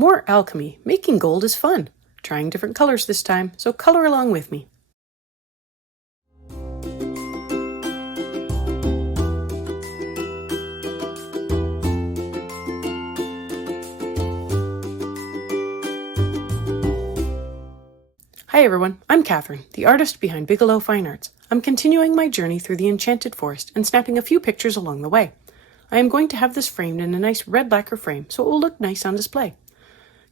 More alchemy. Making gold is fun. Trying different colors this time, so color along with me. Hi everyone, I'm Catherine, the artist behind Bigelow Fine Arts. I'm continuing my journey through the Enchanted Forest and snapping a few pictures along the way. I am going to have this framed in a nice red lacquer frame so it will look nice on display.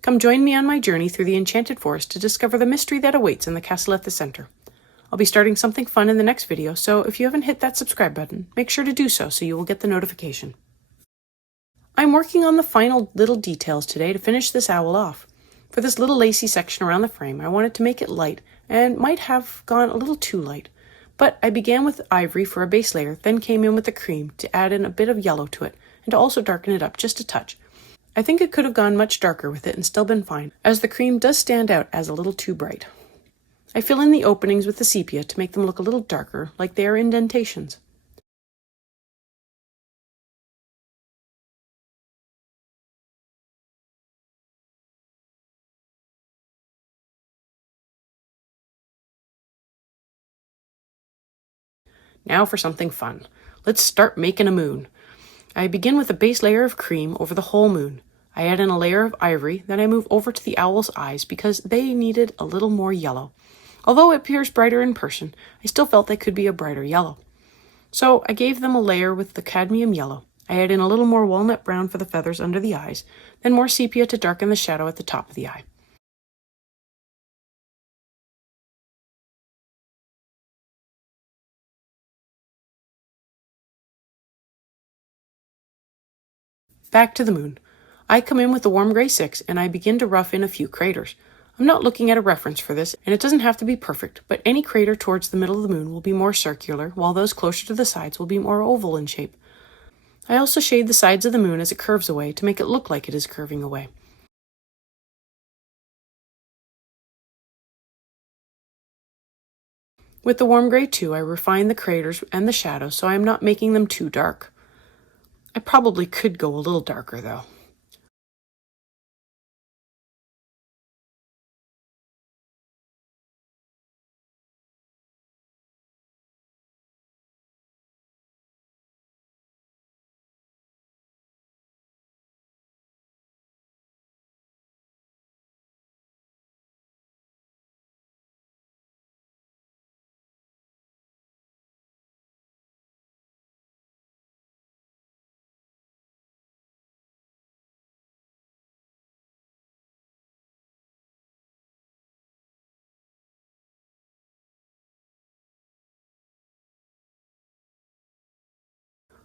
Come join me on my journey through the Enchanted Forest to discover the mystery that awaits in the castle at the center. I'll be starting something fun in the next video, so if you haven't hit that subscribe button, make sure to do so you will get the notification. I'm working on the final little details today to finish this owl off. For this little lacy section around the frame, I wanted to make it light and might have gone a little too light. But I began with ivory for a base layer, then came in with the cream to add in a bit of yellow to it and to also darken it up just a touch. I think it could have gone much darker with it and still been fine, as the cream does stand out as a little too bright. I fill in the openings with the sepia to make them look a little darker, like they are indentations. Now for something fun. Let's start making a moon. I begin with a base layer of cream over the whole moon. I add in a layer of ivory, then I move over to the owl's eyes because they needed a little more yellow. Although it appears brighter in person, I still felt they could be a brighter yellow. So I gave them a layer with the cadmium yellow. I add in a little more walnut brown for the feathers under the eyes, then more sepia to darken the shadow at the top of the eye. Back to the moon. I come in with the warm gray 6 and I begin to rough in a few craters. I'm not looking at a reference for this, and it doesn't have to be perfect, but any crater towards the middle of the moon will be more circular, while those closer to the sides will be more oval in shape. I also shade the sides of the moon as it curves away to make it look like it is curving away. With the warm gray 2, I refine the craters and the shadows so I am not making them too dark. I probably could go a little darker though.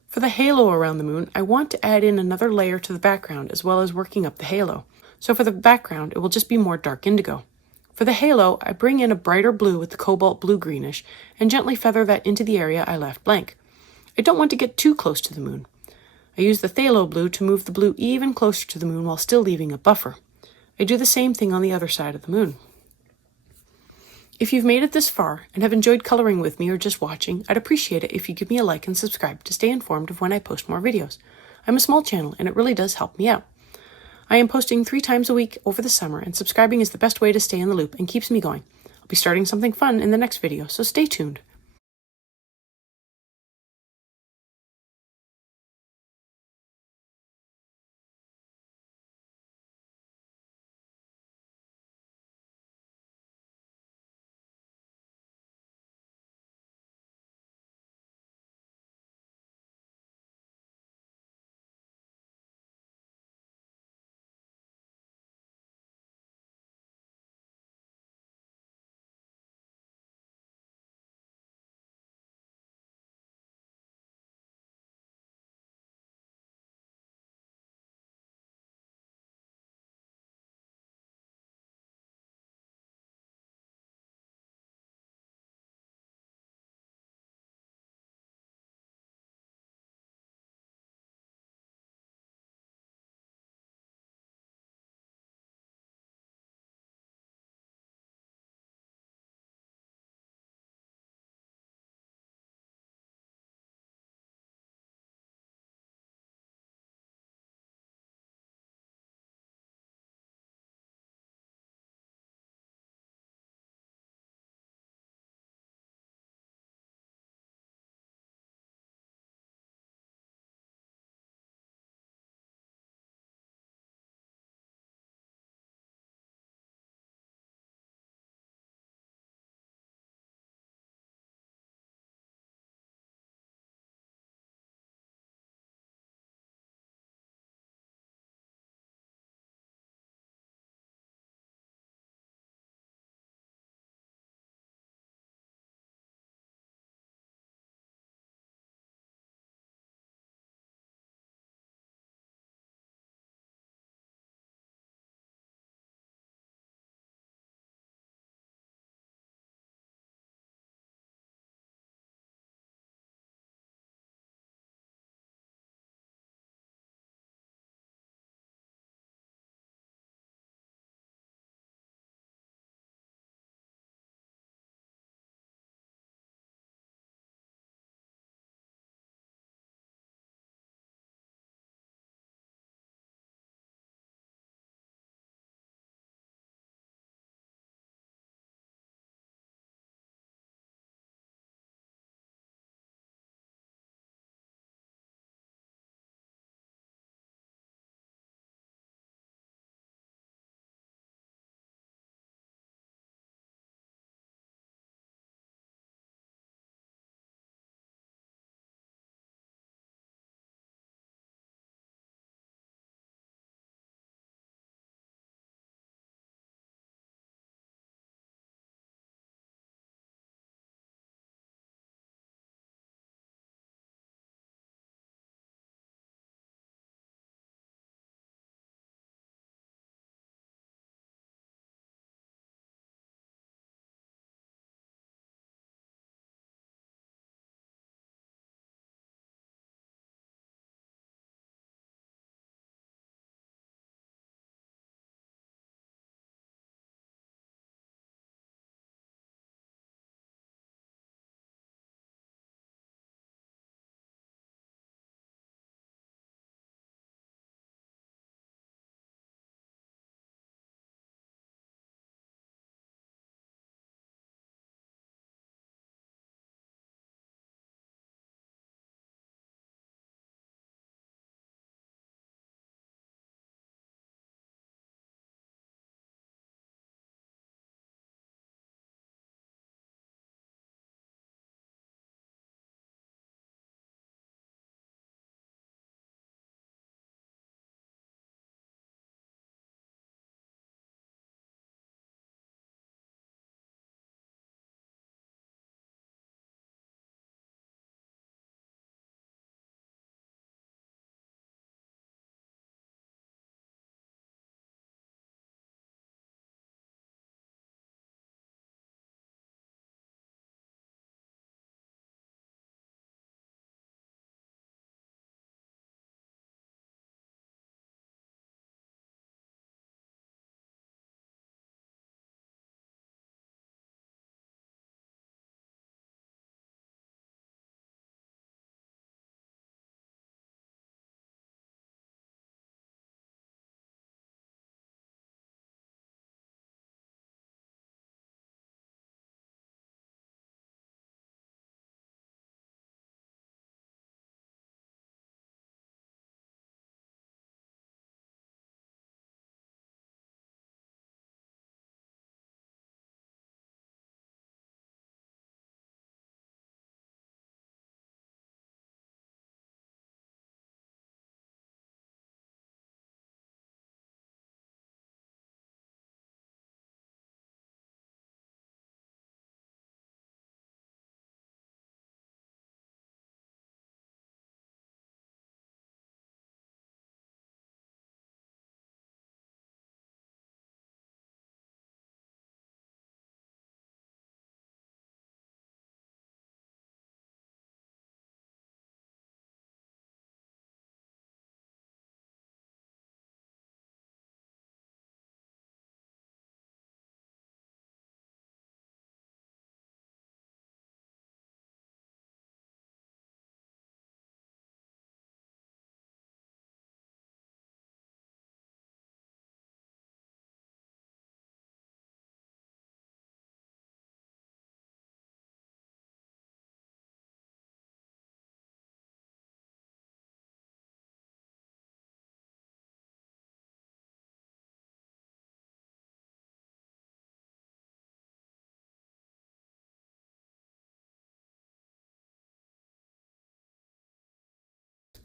For the halo around the moon, I want to add in another layer to the background as well as working up the halo. So for the background, it will just be more dark indigo. For the halo, I bring in a brighter blue with the cobalt blue-greenish and gently feather that into the area I left blank. I don't want to get too close to the moon. I use the phthalo blue to move the blue even closer to the moon while still leaving a buffer. I do the same thing on the other side of the moon. If you've made it this far and have enjoyed coloring with me or just watching, I'd appreciate it if you give me a like and subscribe to stay informed of when I post more videos. I'm a small channel and it really does help me out. I am posting 3 times a week over the summer, and subscribing is the best way to stay in the loop and keeps me going. I'll be starting something fun in the next video, so stay tuned.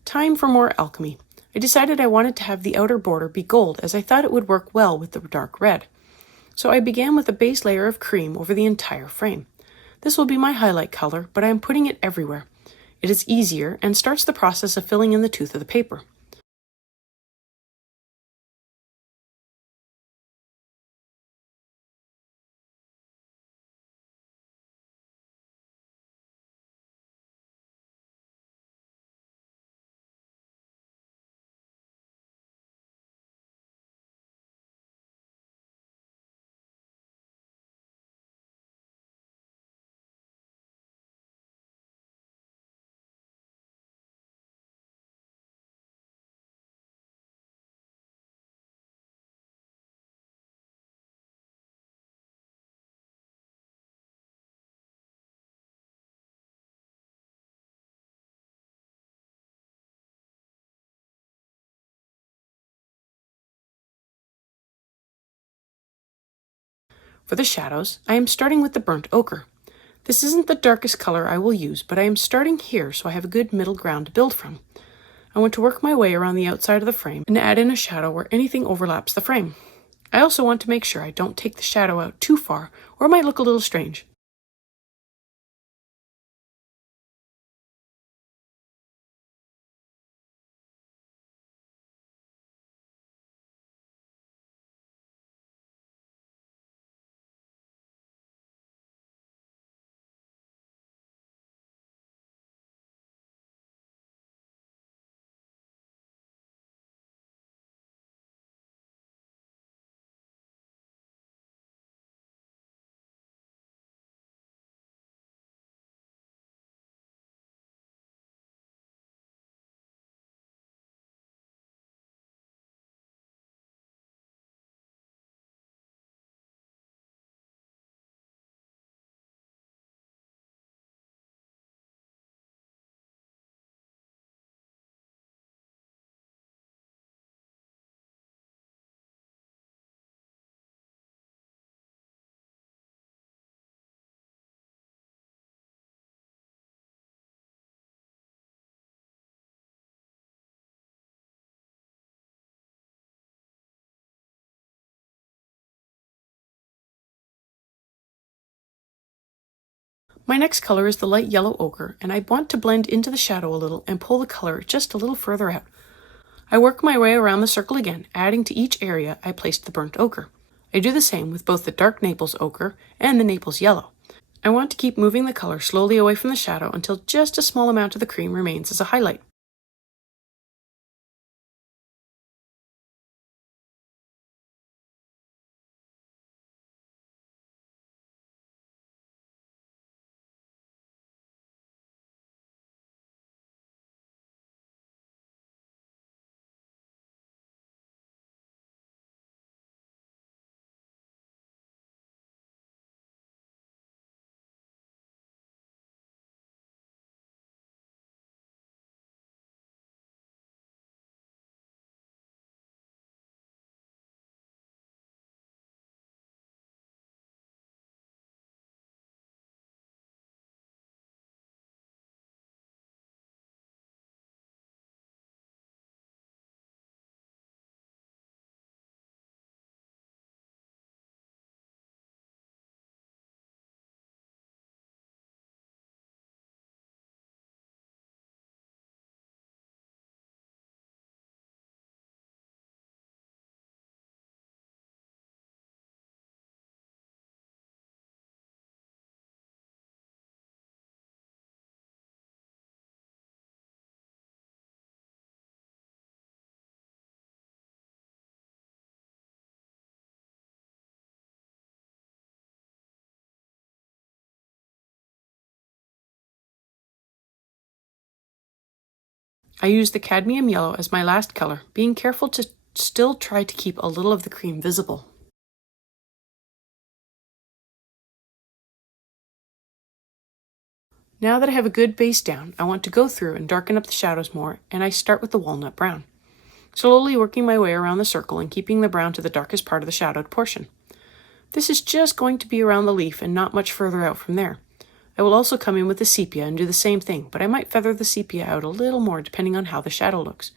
Time for more alchemy. I decided I wanted to have the outer border be gold as I thought it would work well with the dark red. So I began with a base layer of cream over the entire frame. This will be my highlight color, but I am putting it everywhere. It is easier and starts the process of filling in the tooth of the paper. For the shadows, I am starting with the burnt ochre. This isn't the darkest color I will use, but I am starting here so I have a good middle ground to build from. I want to work my way around the outside of the frame and add in a shadow where anything overlaps the frame. I also want to make sure I don't take the shadow out too far or it might look a little strange. My next color is the light yellow ochre, and I want to blend into the shadow a little and pull the color just a little further out. I work my way around the circle again, adding to each area I placed the burnt ochre. I do the same with both the dark Naples ochre and the Naples yellow. I want to keep moving the color slowly away from the shadow until just a small amount of the cream remains as a highlight. I use the cadmium yellow as my last color, being careful to still try to keep a little of the cream visible. Now that I have a good base down, I want to go through and darken up the shadows more, and I start with the walnut brown. Slowly working my way around the circle and keeping the brown to the darkest part of the shadowed portion. This is just going to be around the leaf and not much further out from there. I will also come in with the sepia and do the same thing, but I might feather the sepia out a little more depending on how the shadow looks.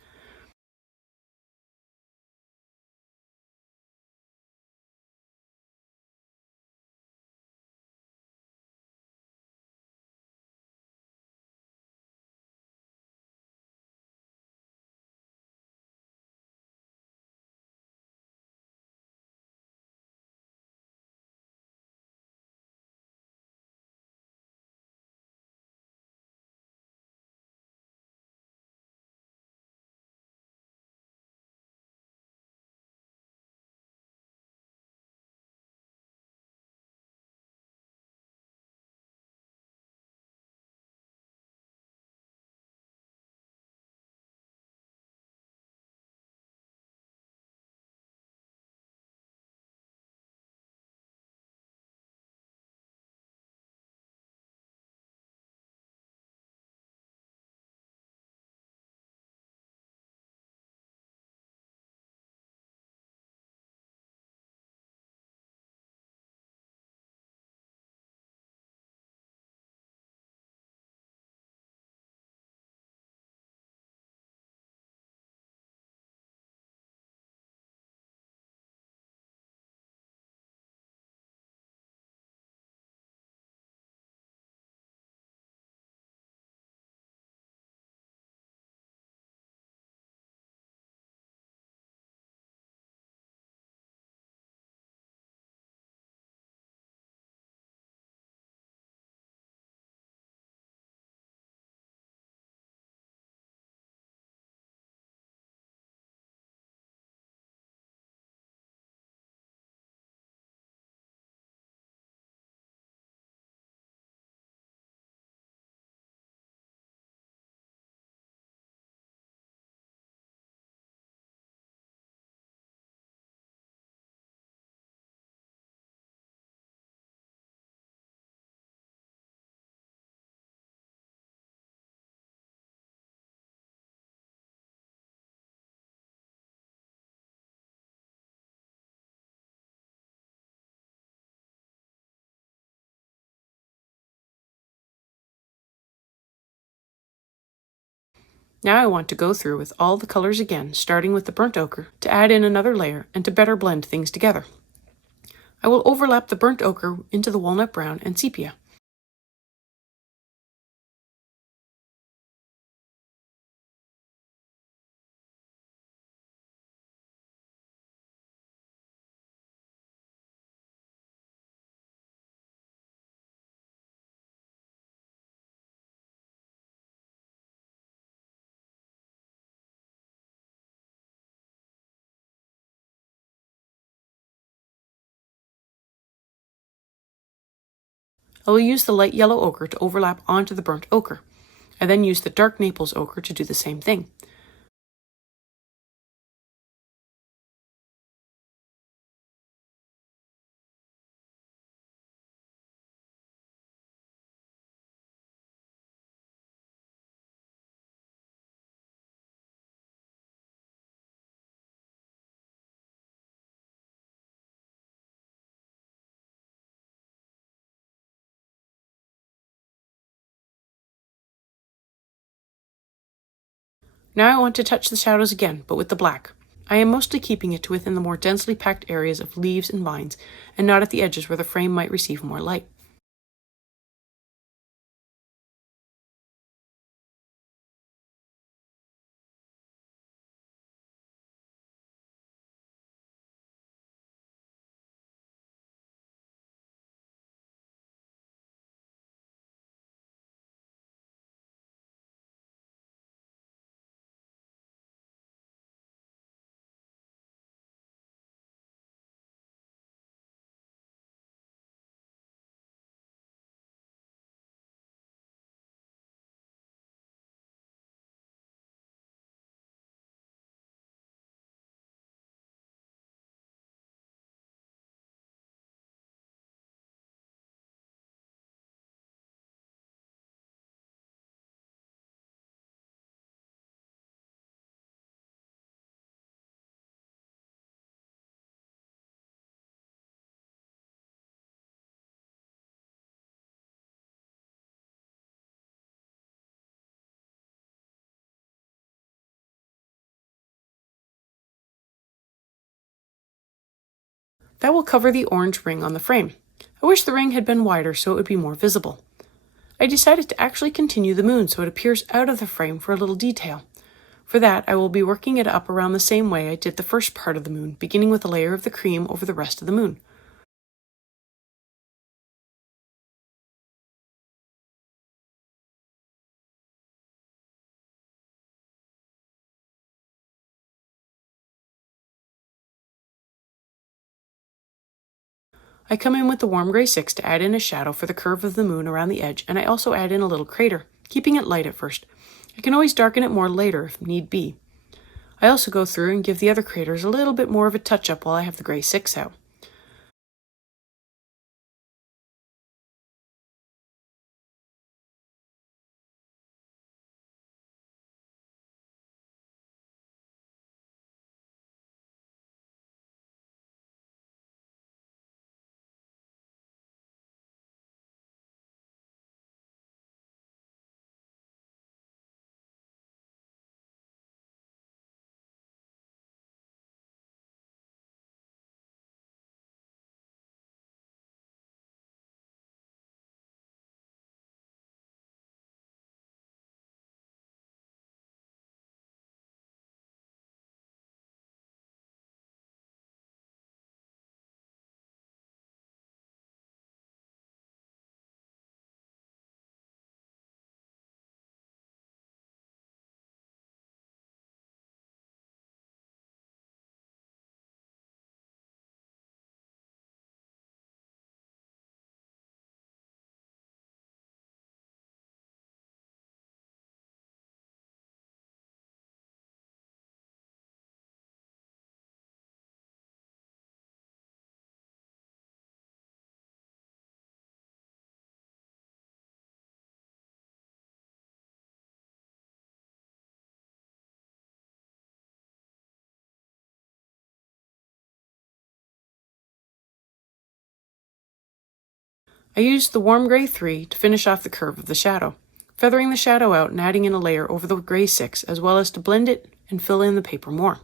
Now I want to go through with all the colors again, starting with the burnt ochre, to add in another layer and to better blend things together. I will overlap the burnt ochre into the walnut brown and sepia. I will use the light yellow ochre to overlap onto the burnt ochre. I then use the dark Naples ochre to do the same thing. Now I want to touch the shadows again, but with the black. I am mostly keeping it to within the more densely packed areas of leaves and vines, and not at the edges where the frame might receive more light. That will cover the orange ring on the frame. I wish the ring had been wider so it would be more visible. I decided to actually continue the moon so it appears out of the frame for a little detail. For that, I will be working it up around the same way I did the first part of the moon, beginning with a layer of the cream over the rest of the moon. I come in with the warm gray 6 to add in a shadow for the curve of the moon around the edge, and I also add in a little crater, keeping it light at first. I can always darken it more later if need be. I also go through and give the other craters a little bit more of a touch-up while I have the gray 6 out. I used the warm gray 3 to finish off the curve of the shadow, feathering the shadow out and adding in a layer over the gray 6, as well as to blend it and fill in the paper more.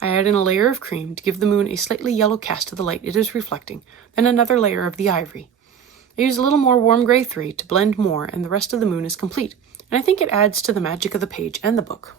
I add in a layer of cream to give the moon a slightly yellow cast to the light it is reflecting, then another layer of the ivory. I use a little more warm gray 3 to blend more, and the rest of the moon is complete, and I think it adds to the magic of the page and the book.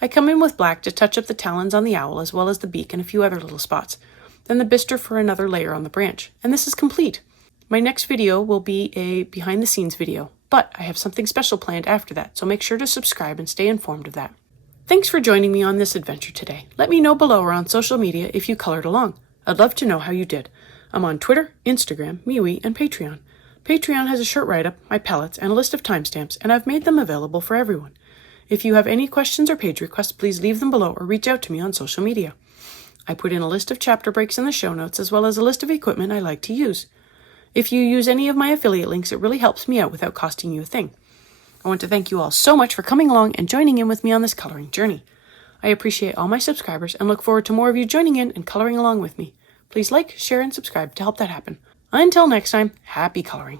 I come in with black to touch up the talons on the owl as well as the beak and a few other little spots, then the bistre for another layer on the branch, and this is complete. My next video will be a behind the scenes video, but I have something special planned after that, so make sure to subscribe and stay informed of that. Thanks for joining me on this adventure today. Let me know below or on social media if you colored along. I'd love to know how you did. I'm on Twitter, Instagram, MeWe, and Patreon. Patreon has a short write-up, my palettes, and a list of timestamps, and I've made them available for everyone. If you have any questions or page requests, please leave them below or reach out to me on social media. I put in a list of chapter breaks in the show notes, as well as a list of equipment I like to use. If you use any of my affiliate links, it really helps me out without costing you a thing. I want to thank you all so much for coming along and joining in with me on this coloring journey. I appreciate all my subscribers and look forward to more of you joining in and coloring along with me. Please like, share, and subscribe to help that happen. Until next time, happy coloring.